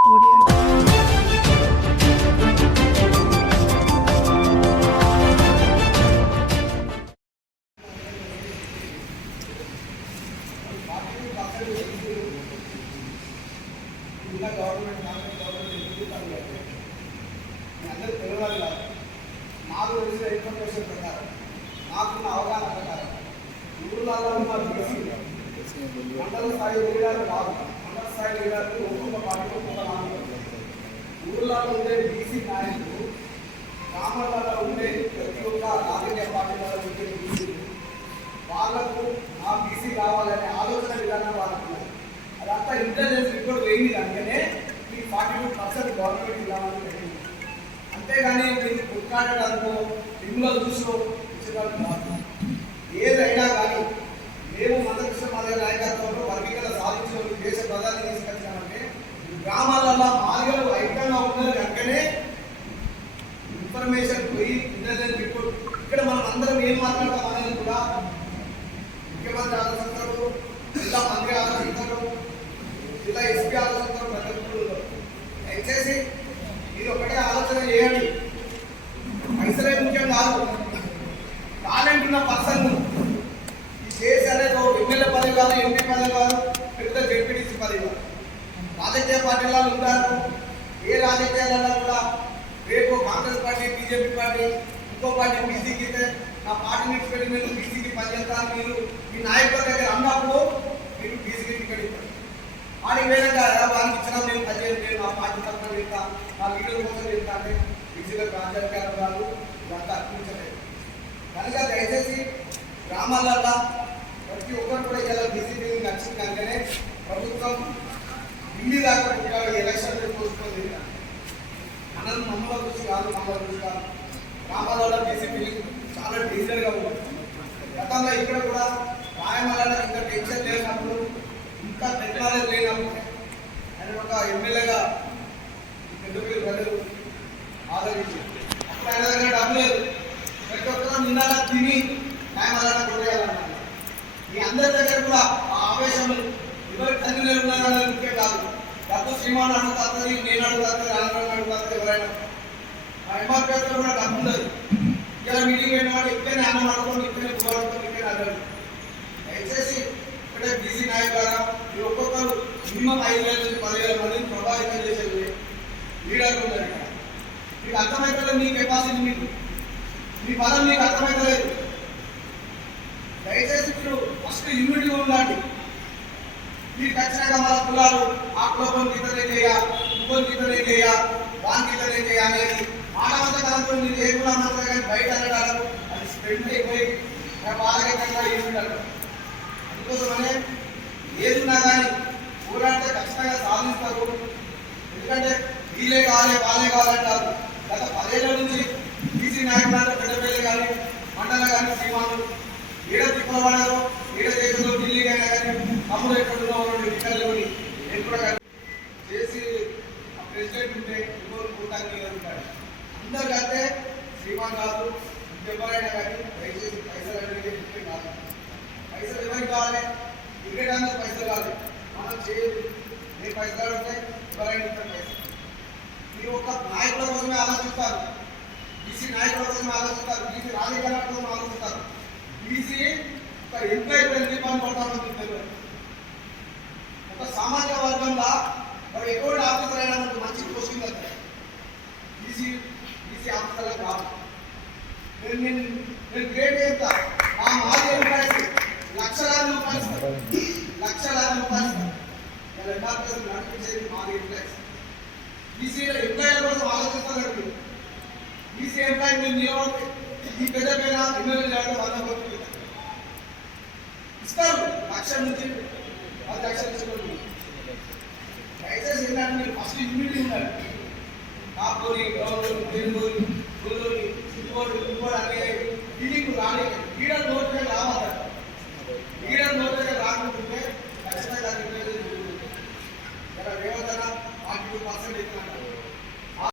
Government అందరూ తెలియాలి కాదు. నాకు తెలిసిన ఇన్ఫర్మేషన్ ప్రకారం, నాకున్న అవగాహన ప్రకారం ఊళ్ళలో ఉన్న బీసీ మండల స్థాయి లీడర్లు కాదు, మండల స్థాయి లీడర్లు ఒక్కొక్క పార్టీ ఒక్కొక్క నాయకులు. ఊళ్ళలో ఉండే బీసీ నాయకులు, గ్రామాలలో ఉండే ప్రతి ఒక్క రాజకీయ పార్టీలలో ఉండే బీసీలు వాళ్ళకు ఆ బీసీ కావాలనే ఆలోచన విధానం వాళ్ళకు. అదంతా ఇంటెలిజెన్స్ రిపోర్ట్ వేయింది అందుకనే ఈ 42% గవర్నమెంట్ ఇవ్వాలని జరిగింది. అంతేగాని మీరు కొట్లాడడానికి రింగులో చూసో ఇచ్చడానికి ఏదైనా కానీ మేము మందకృష్ణ మాదిగ నాయకత్వంలో వర్గీకరణ సాధించిన దేశ ప్రధాని తీసుకొచ్చామంటే గ్రామాలలో మాదిగలు ఐక్యంగా ఉన్నది కనుకనే ఇన్ఫర్మేషన్ పోయి ఇంటెలిజెన్స్ రిపోర్ట్. ఇక్కడ మనం అందరం ఏం మాట్లాడతాం అనేది కూడా ముఖ్యమంత్రి ఆలోచిస్తారు, జిల్లా మంత్రి ఆలోచిస్తారు, జిల్లా ఎస్పీ ఆలోచిస్తారు, ప్రతి ఒక్కరు. దయచేసి మీరు ఒకటే ఆలోచన చేయండి. పైసలే ముఖ్యం కాదు, టాలెంట్ ఉన్న పర్సన్ చేసి అనేది ఎమ్మెల్యే పదవి కాదు, ఎంపీ పదవి కాదు, పెద్ద జెడ్పీటీసీ పదవి కాదు. రాజకీయ పార్టీలలో ఉంటారు. ఏ రాజకీయాలలో కూడా రేపు కాంగ్రెస్ పార్టీ, బీజేపీ పార్టీ, ఇంకో పార్టీ బీసీకి నా పార్టీని పెట్టి మీరు బీసీకి పనిచేస్తాను, మీరు మీ నాయకుల దగ్గర అన్నప్పుడు మీరు బీసీకి టికెట్ ఇస్తారు. వాడికి వేదంగా వారికి ఇచ్చినా నేను పనిచేయను, నేను నా పార్టీ తరఫున వెళ్తా, నా లీడర్ కోసం వెళ్తా అంటే బీసీలకు రాజకీయాలు కాదు, ఇదంతా అర్పించలేదు. కనుక దయచేసి గ్రామాలలో ప్రతి ఒక్కరు కూడా ఇలా బీసీ బిల్లింగ్ నచ్చింది కనుకనే ప్రభుత్వం ఢిల్లీ దాకా ఎలక్షన్ పోసుకుంది. మనల్ని మమ్మల్ని చూసి కాదు, మమ్మల్ని చూసి కాదు. గ్రామాలలో బీసీ బిల్లింగ్ చాలా డేంజర్గా ఉంది. గతంలో ఇక్కడ కూడా రాయమలలో ఇంత టెన్షన్ లేనప్పుడు, ఇంత టెక్నాలజీ లేనప్పుడు ఆయన ఒక ఎమ్మెల్యేగా పెద్ద పేరు ప్రజలు ఆదరించారు. అప్పుడు ఆయన దగ్గర డబ్బు లేదు, ప్రతి ఒక్కరు నిన్న తిని న్యాయమలాగా కొట్టేయాలన్నారు. మీ అందరి దగ్గర కూడా ఆ ఆవేశం ఎవరి తండ్రి ఉన్నారనేది ముఖ్యం కాదు. డబ్బు శ్రీమాన్ అడుగుతుంది, నేను అడుగుతుంది, ఆంధ్రాన్ని అడుగుతుంది, ఎవరైనా ఆ ఎంఆర్పీ కూడా డబ్బు ఉండదు. ఇలా మీటింగ్ అయిన వాడు ఇక్కడనే అన్నం అడుగుతుంది, ఇక్కడనే గుడ్డ అడుగుతుంది, ఇక్కడే అడగదు. దయచేసి ఇక్కడే బీసీ నాయకులారా మీరు ఒక్కొక్కరు మినిమం 5,000 నుంచి 10,000 మందిని ప్రభావితం చేసేది లీడర్లు ఉన్నారు. ఇక్కడ మీకు అర్థమవుతుంది, మీ కెపాసిటీ మీకు, మీ బలం మీకు అర్థమవుతలేదు. దయచేసి మీరు ఫస్ట్ యూనిటీ ఉండాలి. మీరు ఖచ్చితంగా మన కులాలు ఆ కులం గీతనే చేయ, ఇంకో గీతనే చేయ, వాన్ గీతనే చేయ అనేది మానవతకరంతో మీరు ఏ కులం అంటారు కానీ బయట అనడాలు అది స్ప్రెడ్ అయిపోయి బాధకరంగా ఏమిటారు. అందుకోసమనే ఏదున్నా కానీ పోరాడితే ఖచ్చితంగా సాధిస్తారు. ఎందుకంటే వీళ్ళే కావాలి, వాళ్ళే కావాలంటారు. గత 10 ఏళ్ల నుంచి బీసీ నాయకులంటే పెద్దపల్లి కానీ మండల కానీ శ్రీమానులు ఏడ తిప్పలవాడారో, ఏడ దేశంలో ఢిల్లీ అయినా కానీ తమ్ముడు ఎక్కడున్న వాళ్ళు ఎక్కడలోని నేను కూడా చేసి ఆ ప్రెసిడెంట్ ఉంటే ఇంకోరు కూటానికి ఉంటాడు. అందరికంటే శ్రీమాన్ కాదు, ఎవరైనా కానీ దయచేసి పైసలు అనేది ముఖ్యం కాదు. పైసలు ఎవరికి కావాలి? క్రికెట్ అందరూ పైసలు కావాలి, మనం చేయదు. నేను పైసలు అడిగితే ఎవరైనా ఇస్తారు పైసలు. మీరు ఒక నాయకుల కోసమే ఆలోచిస్తారు, బీసీ నాయకుల కోసమే ఆలోచిస్తారు, బీసీ రాజకీయాల కోసం ఆలోచిస్తారు. బీసీ ఒక ఎంప్లాయీ ఎంత ఇబ్బంది పడతామని తెలియదు. ఒక సామాజిక వర్గంలో వాడు ఎటువంటి ఆఫీసర్ అయినా మనకు మంచి పోస్టింగ్ వస్తాయి. బీసీ ఆఫీసర్లకు రాదు. నేను గ్రేట్ చెప్తా, మా మాజీ ఎంప్లాయీస్ లక్షలాది రూపాయలు ఇస్తారు, లక్షలాది రూపాయలు ఇస్తారు. ఎంఆర్పీఎస్ నడిపించేది మాజీ ఎంప్లాయీస్. బీసీల ఎంప్లాయీల కోసం ఆలోచిస్తారు. బీసీ ఎంప్లాయీ మీరు నిలబడితే ఈ పెద్ద పేద ఎమ్మెల్యే 100 కోట్లు ఇస్తారు, 1,00,000 నుంచి 10 లక్షలు ఇచ్చుకోండి. దయచేసి ఏంటంటే మీరు ఫస్ట్ యూనిటీ ఉండాలి. కాపుని గౌరవం, తెలుగు